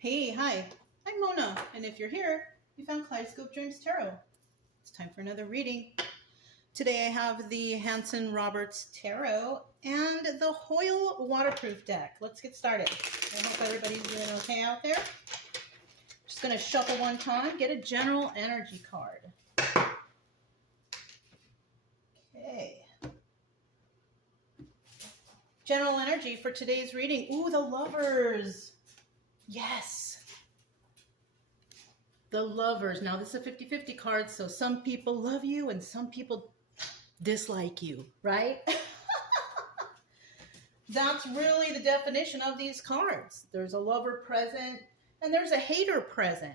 Hey, hi, I'm Mona, and if you're here, you found Kaleidoscope Dreams Tarot. It's time for another reading. Today I have the Hanson Roberts Tarot and the Hoyle Waterproof deck. Let's get started. I hope everybody's doing okay out there. Just going to shuffle one time, get a general energy card. Okay. General energy for today's reading. Ooh, the Lovers. Yes. The Lovers. Now, this is a 50-50 card, so some people love you and some people dislike you, right? That's really the definition of these cards. There's a lover present and there's a hater present.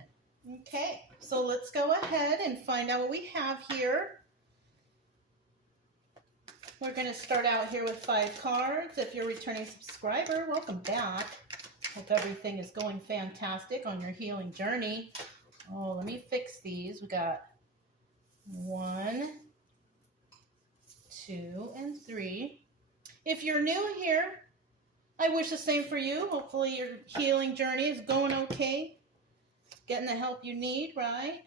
Okay, so let's go ahead and find out what we have here. We're going to start out here with 5 cards. If you're a returning subscriber, welcome back. Hope everything is going fantastic on your healing journey. Oh, let me fix these. We got 1, 2, and 3. If you're new here, I wish the same for you. Hopefully your healing journey is going okay. Getting the help you need, right?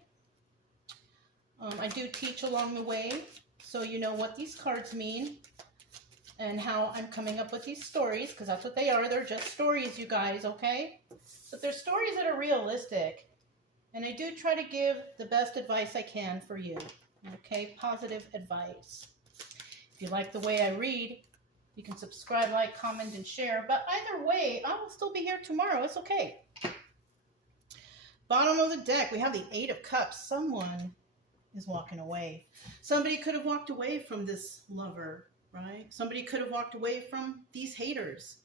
I do teach along the way, so you know what these cards mean and how I'm coming up with these stories, because that's what they are. They're just stories, you guys, okay? But they're stories that are realistic. And I do try to give the best advice I can for you, okay? Positive advice. If you like the way I read, you can subscribe, like, comment, and share. But either way, I will still be here tomorrow. It's okay. Bottom of the deck, we have the 8 of Cups. Someone is walking away. Somebody could have walked away from this lover, right? Somebody could have walked away from these haters,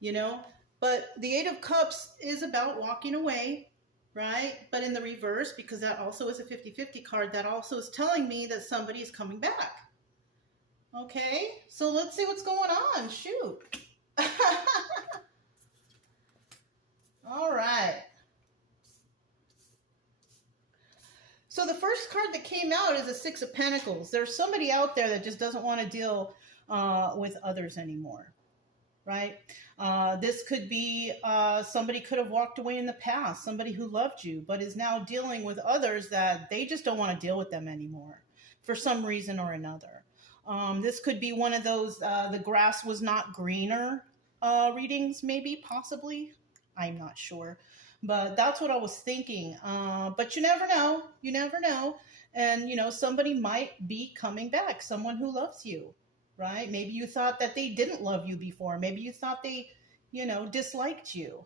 you know? But the 8 of Cups is about walking away, right? But in the reverse, because that also is a 50-50 card, that also is telling me that somebody is coming back. Okay, so let's see what's going on. Shoot. All right. So the first card that came out is the 6 of Pentacles. There's somebody out there that just doesn't want to deal with others anymore, right? This could be somebody could have walked away in the past, somebody who loved you, but is now dealing with others that they just don't want to deal with them anymore for some reason or another. This could be one of those the grass was not greener readings, maybe, possibly. I'm not sure. But that's what I was thinking. But you never know. You never know. And, you know, somebody might be coming back, someone who loves you, right? Maybe you thought that they didn't love you before. Maybe you thought they, you know, disliked you.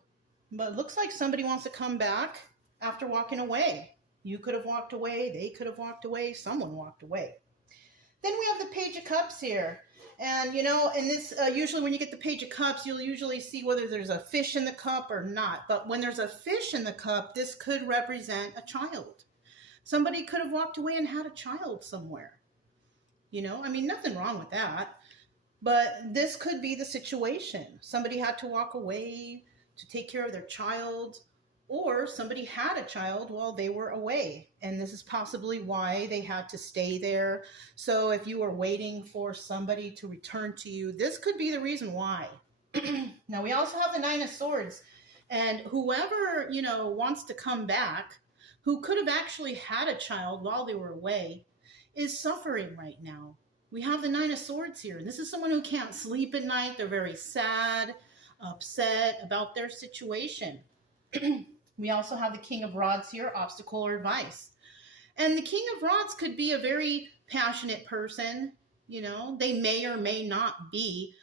But it looks like somebody wants to come back after walking away. You could have walked away. They could have walked away. Someone walked away. Then we have the Page of Cups here. And, you know, in this, usually when you get the Page of Cups, you'll usually see whether there's a fish in the cup or not. But when there's a fish in the cup, this could represent a child. Somebody could have walked away and had a child somewhere. You know, I mean, nothing wrong with that. But this could be the situation. Somebody had to walk away to take care of their child, or somebody had a child while they were away. And this is possibly why they had to stay there. So if you were waiting for somebody to return to you, this could be the reason why. Now, we also have the 9 of Swords. And whoever, you know, wants to come back, who could have actually had a child while they were away, is suffering right now. We have the 9 of Swords here. And this is someone who can't sleep at night. They're very sad, upset about their situation. We also have the King of Rods here, obstacle or advice. And the King of Rods could be a very passionate person. You know, they may or may not be,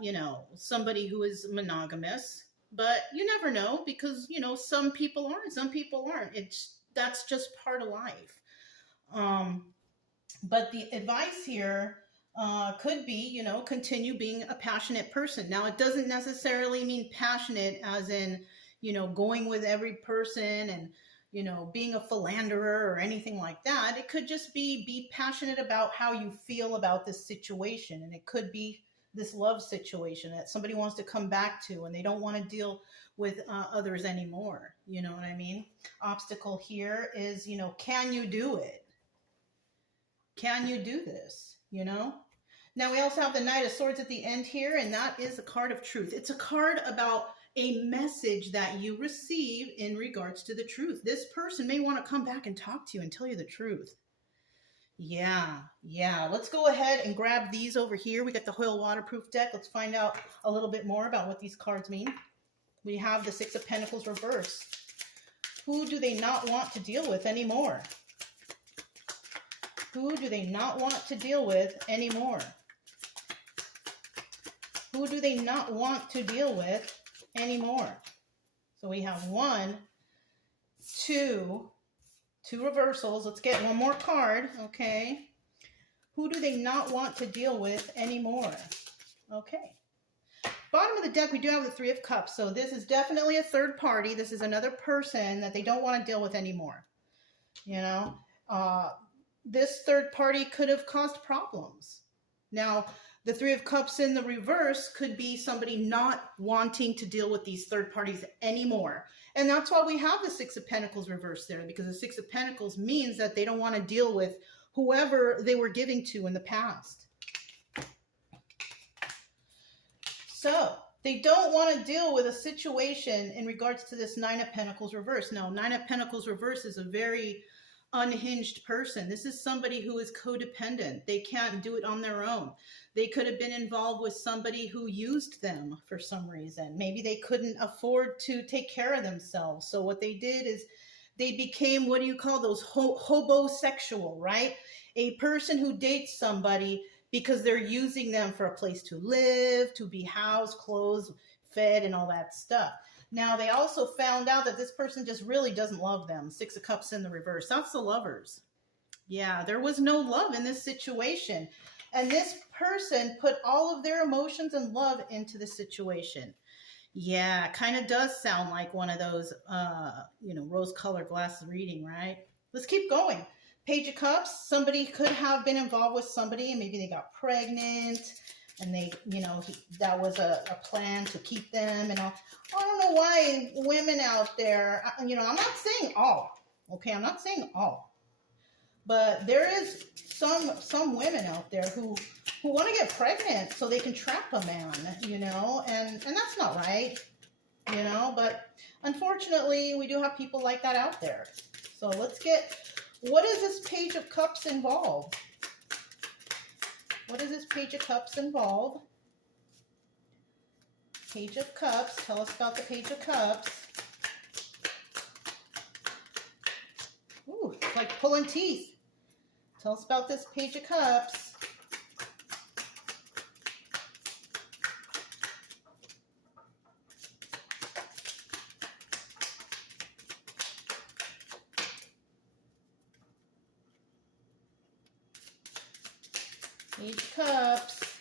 you know, somebody who is monogamous. But you never know, because, you know, some people aren't, some people aren't. That's just part of life. But the advice here could be, you know, continue being a passionate person. Now, it doesn't necessarily mean passionate as in, you know, going with every person and, you know, being a philanderer or anything like that. It could just be passionate about how you feel about this situation. And it could be this love situation that somebody wants to come back to and they don't want to deal with others anymore. You know what I mean? Obstacle here is, you know, can you do it? Can you do this? You know? Now we also have the Knight of Swords at the end here, and that is a card of truth. It's a card about a message that you receive in regards to the truth. This person may want to come back and talk to you and tell you the truth. Yeah. Let's go ahead and grab these over here. We got the Hoyle Waterproof deck. Let's find out a little bit more about what these cards mean. We have the Six of Pentacles reversed. Who do they not want to deal with anymore? Who do they not want to deal with anymore? Who do they not want to deal with anymore? So we have one, two reversals. Let's get one more card, okay? Who do they not want to deal with anymore? Okay. Bottom of the deck, we do have the Three of Cups. So this is definitely a third party. This is another person that they don't want to deal with anymore. You know, this third party could have caused problems. Now, the Three of Cups in the reverse could be somebody not wanting to deal with these third parties anymore. And that's why we have the Six of Pentacles reversed there, because the Six of Pentacles means that they don't want to deal with whoever they were giving to in the past. So they don't want to deal with a situation in regards to this Nine of Pentacles reverse. Now, Nine of Pentacles reverse is a very unhinged person. This is somebody who is codependent. They can't do it on their own. They could have been involved with somebody who used them for some reason. Maybe they couldn't afford to take care of themselves. So what they did is they became, what do you call those, hobosexual, right? A person who dates somebody because they're using them for a place to live, to be housed, clothed, fed, and all that stuff. Now, they also found out that this person just really doesn't love them. Six of Cups in the reverse. That's the Lovers. Yeah, there was no love in this situation. And this person put all of their emotions and love into the situation. Yeah, kind of does sound like one of those, rose-colored glasses reading, right? Let's keep going. Page of Cups. Somebody could have been involved with somebody, and maybe they got pregnant. And they, that was a plan to keep them and all. I don't know why women out there, I'm not saying all, okay? I'm not saying all. But there is some women out there who want to get pregnant so they can trap a man, and that's not right, But unfortunately, we do have people like that out there. So let's get, what is this Page of Cups involved? What does this Page of Cups involve? Page of Cups. Tell us about the Page of Cups. Ooh, it's like pulling teeth. Tell us about this Page of Cups. Page of Cups.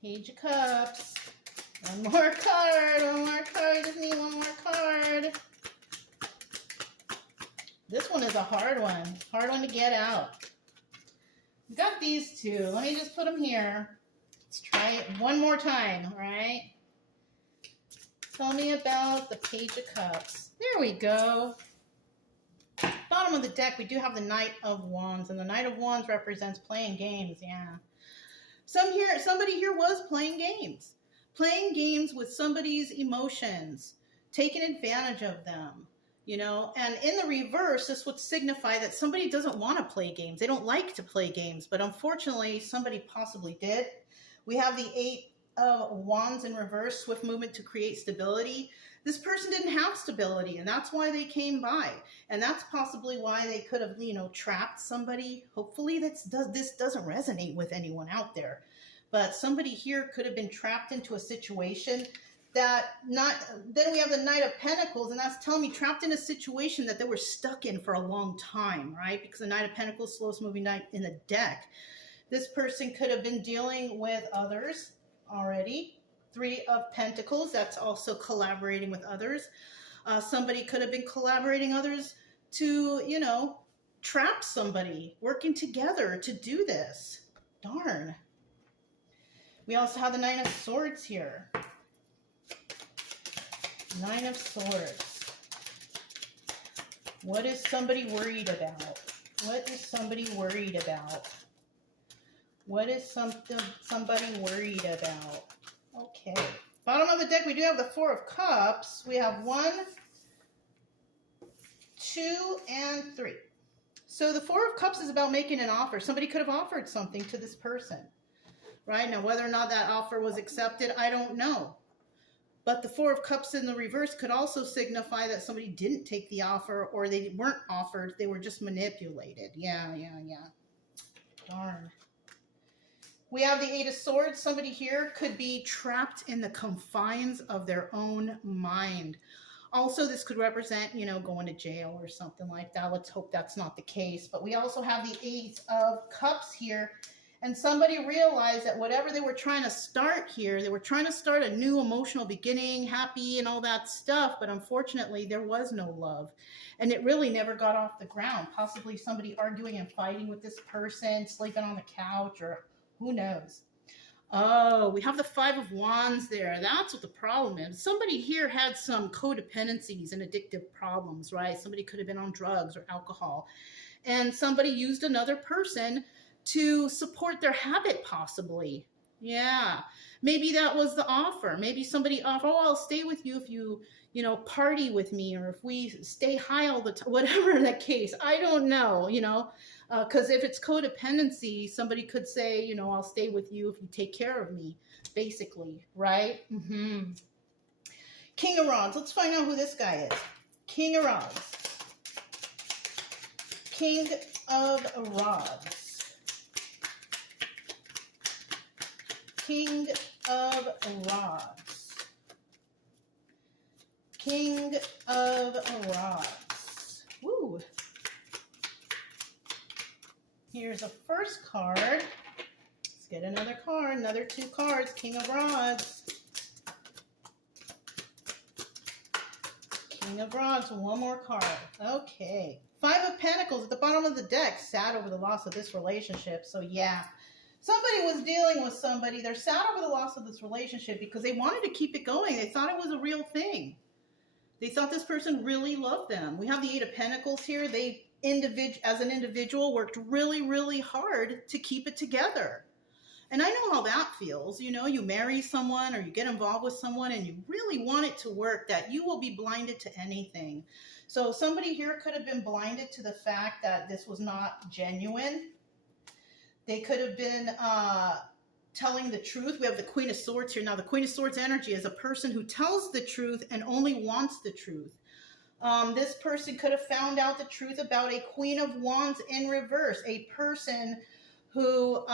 Page of Cups. One more card. One more card. Just need one more card. This one is a hard one. Hard one to get out. We got these two. Let me just put them here. Let's try it one more time, all right? Tell me about the Page of Cups. There we go. Bottom of the deck, we do have the Knight of Wands, and the Knight of Wands represents playing games. Yeah, somebody here was playing games with somebody's emotions, taking advantage of them, and in the reverse, this would signify that somebody doesn't want to play games. They don't like to play games, but unfortunately somebody possibly did. We have the Eight of Wands in reverse, swift movement to create stability. This person didn't have stability, and that's why they came by. And that's possibly why they could have, trapped somebody. Hopefully this doesn't resonate with anyone out there. But somebody here could have been trapped into a situation then we have the Knight of Pentacles, and that's telling me trapped in a situation that they were stuck in for a long time, right? Because the Knight of Pentacles, slowest moving knight in the deck. This person could have been dealing with others already. Three of Pentacles, that's also collaborating with others. Somebody could have been collaborating others to, trap somebody, working together to do this. Darn. We also have the Nine of Swords here. Nine of Swords. What is somebody worried about? What is somebody worried about? What is somebody worried about? Okay. Bottom of the deck, we do have the Four of Cups. We have 1, 2, and 3. So the Four of Cups is about making an offer. Somebody could have offered something to this person, right? Now, whether or not that offer was accepted, I don't know. But the Four of Cups in the reverse could also signify that somebody didn't take the offer, or they weren't offered. They were just manipulated. Yeah. Darn. We have the Eight of Swords. Somebody here could be trapped in the confines of their own mind. Also, this could represent, going to jail or something like that. Let's hope that's not the case. But we also have the Eight of Cups here. And somebody realized that whatever they were trying to start here, they were trying to start a new emotional beginning, happy and all that stuff. But unfortunately, there was no love. And it really never got off the ground. Possibly somebody arguing and fighting with this person, sleeping on the couch, or who knows. Oh, we have the Five of Wands there. That's what the problem is. Somebody here had some codependencies and addictive problems, right? Somebody could have been on drugs or alcohol. And somebody used another person to support their habit, possibly. Yeah. Maybe that was the offer. Maybe somebody offered, I'll stay with you if you, party with me, or if we stay high all the time, whatever the case. I don't know, because if it's codependency, somebody could say, I'll stay with you if you take care of me, basically, right? King of Rods. Let's find out who this guy is. King of Rods. King of Rods. King of Rods. King of Rods. Woo. Here's a first card. Let's get another card. Another 2 cards. King of Rods. King of Rods. 1 more card. Okay. 5 of Pentacles at the bottom of the deck. Sad over the loss of this relationship. So yeah. Somebody was dealing with somebody. They're sad over the loss of this relationship because they wanted to keep it going. They thought it was a real thing. They thought this person really loved them. We have the Eight of Pentacles here. They, as an individual, worked really, really hard to keep it together. And I know how that feels. You marry someone or you get involved with someone and you really want it to work, that you will be blinded to anything. So somebody here could have been blinded to the fact that this was not genuine. They could have been telling the truth. We have the Queen of Swords here. Now, the Queen of Swords energy is a person who tells the truth and only wants the truth. This person could have found out the truth about a Queen of Wands in reverse, a person who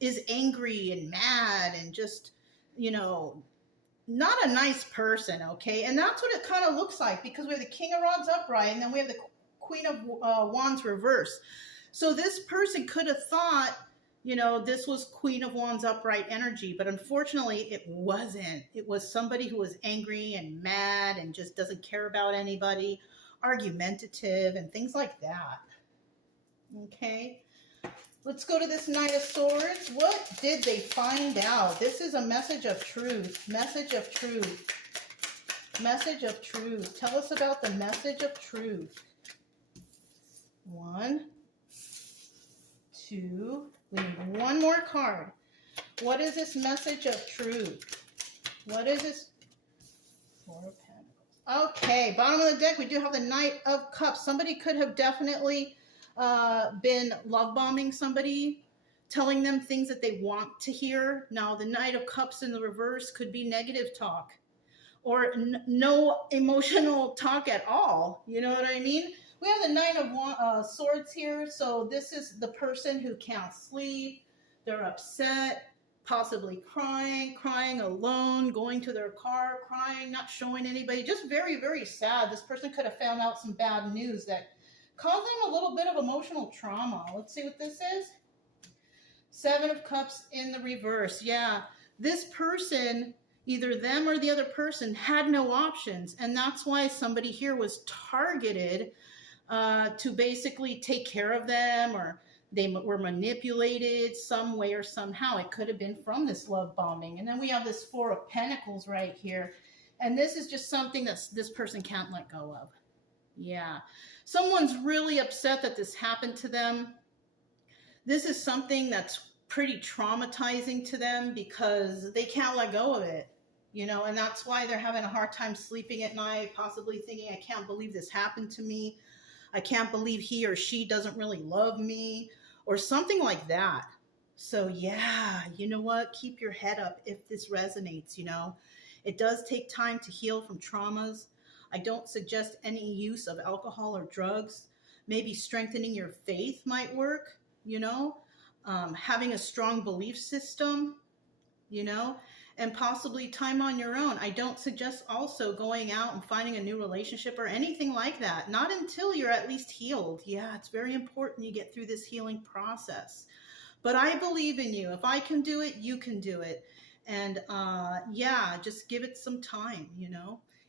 is angry and mad and just, not a nice person, okay? And that's what it kind of looks like, because we have the King of Rods upright and then we have the Queen of Wands reverse. So this person could have thought, this was Queen of Wands upright energy, but unfortunately it wasn't. It was somebody who was angry and mad and just doesn't care about anybody, argumentative and things like that. Okay, let's go to this Knight of Swords. What did they find out? This is a message of truth. Message of truth. Message of truth. Tell us about the message of truth. 1, 2, we need 1 more card. What is this message of truth? What is this? 4 of Pentacles. Okay, bottom of the deck, we do have the Knight of Cups. Somebody could have definitely been love bombing somebody, telling them things that they want to hear. Now, the Knight of Cups in the reverse could be negative talk or no emotional talk at all. You know what I mean? We have the Knight of Swords here. So this is the person who can't sleep. They're upset, possibly crying alone, going to their car, crying, not showing anybody. Just very, very sad. This person could have found out some bad news that caused them a little bit of emotional trauma. Let's see what this is. 7 of Cups in the reverse. Yeah, this person, either them or the other person, had no options. And that's why somebody here was targeted to basically take care of them, or they were manipulated some way or somehow. It could have been from this love bombing. And then we have this 4 of Pentacles right here. And this is just something that this person can't let go of. Yeah. Someone's really upset that this happened to them. This is something that's pretty traumatizing to them because they can't let go of it, and that's why they're having a hard time sleeping at night, possibly thinking, I can't believe this happened to me. I can't believe he or she doesn't really love me, or something like that. So, yeah, you know what? Keep your head up if this resonates. It does take time to heal from traumas. I don't suggest any use of alcohol or drugs. Maybe strengthening your faith might work, you know, having a strong belief system, you know, and possibly time on your own. I don't suggest also going out and finding a new relationship or anything like that. Not until you're at least healed. Yeah, it's very important you get through this healing process. But I believe in you. If I can do it, you can do it. And yeah, just give it some time.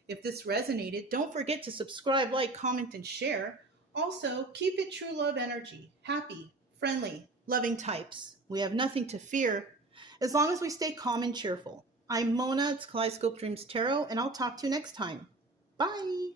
If this resonated, don't forget to subscribe, like, comment, and share. Also, keep it true love energy. Happy, friendly, loving types. We have nothing to fear as long as we stay calm and cheerful. I'm Mona, it's Kaleidoscope Dreams Tarot, and I'll talk to you next time. Bye.